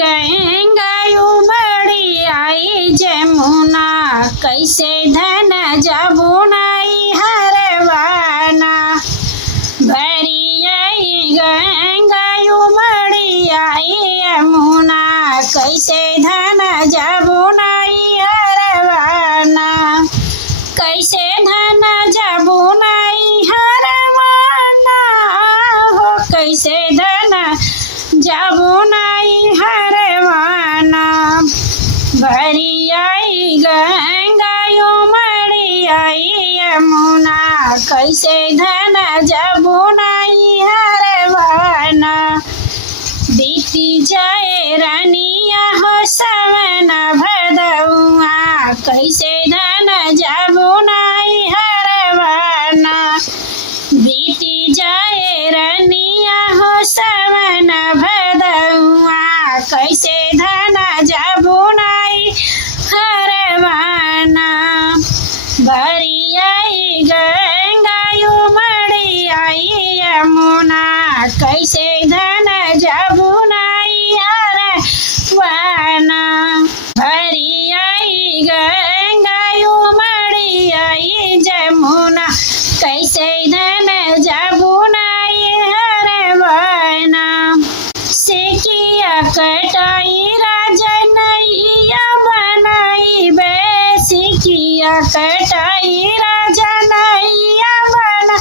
गंगा उमड़ी आई जमुना, कैसे धन जमुनाई हरवाना। भरी आई गंगा उमड़ी आई यमुना, कैसे धन जमुनाई हरवाना। कैसे धन जमुनाई हरवाना हो, कैसे धन जमुनाई हरवाना। भरी आई गंगा उमड़ी आई यमुना, कैसे धन जमुनाई हरवाना। बीती जाए रानिया हो सवन भदौआ, कैसे धन जमुनाई हरवाना। बीती जाए रानिया हो सवन भदौआ, कैसे धन जमुनाई हरवाना। भरी आई गंगा उमड़ी आई यमुना, कैसे धन जमुनाई हरवाना। भरी आई गंगा उमड़ी आई जमुना, कैसे धन जमुनाई हरवाना। सिकिया कटाई राजनैया बनाई बे, सिकिया कटाई राजनैया बना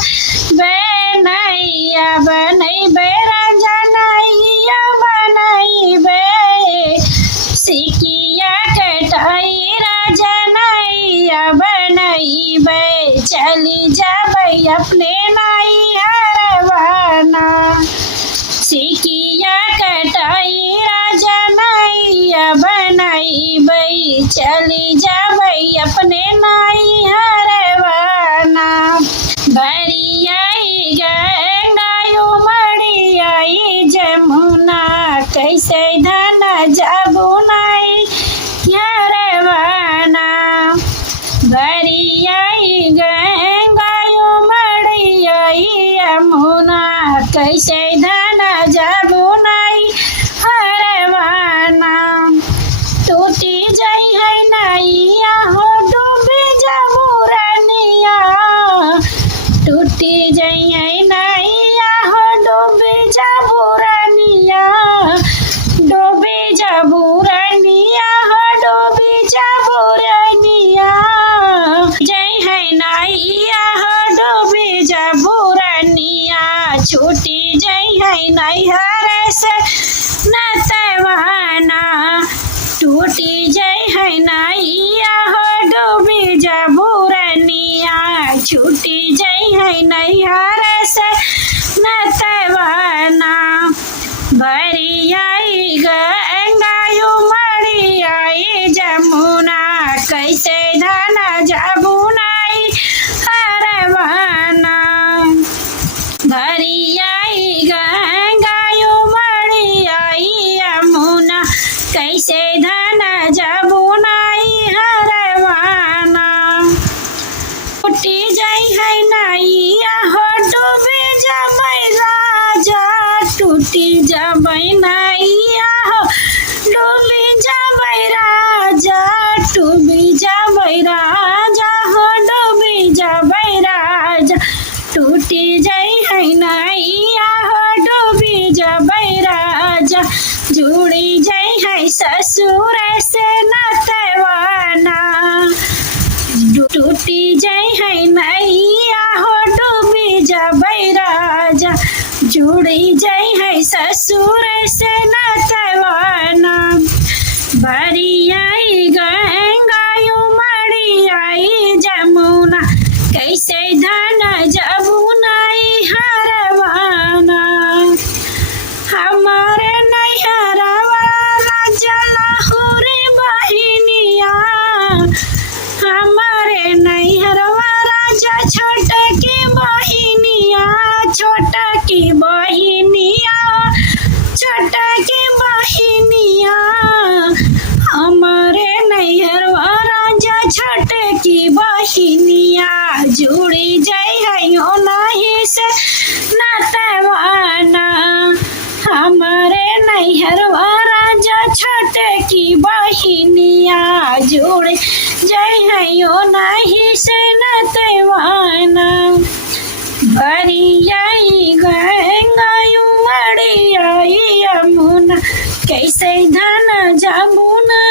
बे, नैया बनई बे राजनैया बनई बे। सिकिया कटाई राजनैया बनई बे, चली जाबई अपने नाई हरवाना। सिकिया कटाई राजनैया बनई बई, चली जाबई अपने नाई हरवाना। भरी आई गंगा उमड़ी आई जमुना, कैसे धन जमुनाई हरवाना। भरी आई गंगा उमड़ी आई यमुना, कैसे धन जमुनाई हरवाना। टूटी जाई है नैया हो डूबी जमुरनिया, टूटी जाई है नैया हो डूबी जमुरनिया। डूबी जमुरनिया हो डूबी जमुरनिया, जय है नैया हो डूबी जमुरनिया। छूटी जय है नैहर से नतवाना, टूटी जय है नैया हो डूबी जमुरनिया। छूटी जय है नैहर से नतवाना। भरी आई गंगा उमड़ी आई जमुना, कैसे धन जमुनाई हरवाना। भरी आई गंगा उमड़ी आई यमुना, कैसे धन जमुनाई हरवाना। टूटी जाई है नैया हो डूबी जबै राजा, टूटी जबै नैया हो डूबी जबै राजा। डूबी जबै राजा हो डूबी जबै राजा, टूटी जाई है नैया हो डूबी जबै राजा। जुड़ी जाई है ससुर से नतवाना, टूटी जाई है नैया हो डूबी जबै राजा। जुड़ी जाई है ससुर से नतवाना। भरी आई गंगा उमड़ी आई जमुना, कैसे धन जमुनाई हरवाना। हमारे नैहरवा राजा लाहुरी बहिनिया, हमारे नैहरवा राजा छोट की बहिनिया। छोट की बहिनिया, छोट की बहिनिया। हमारे नैहरवा राजा छोट की बहिनिया। जुड़ी जाई है नहीं से नतवाना। हमारे नैहरवा राजा बहिनिया जुड़ जय हो नहीं से नतवाना बरियाई गंगायु मड़ियाई यमुना कैसे धन जमुना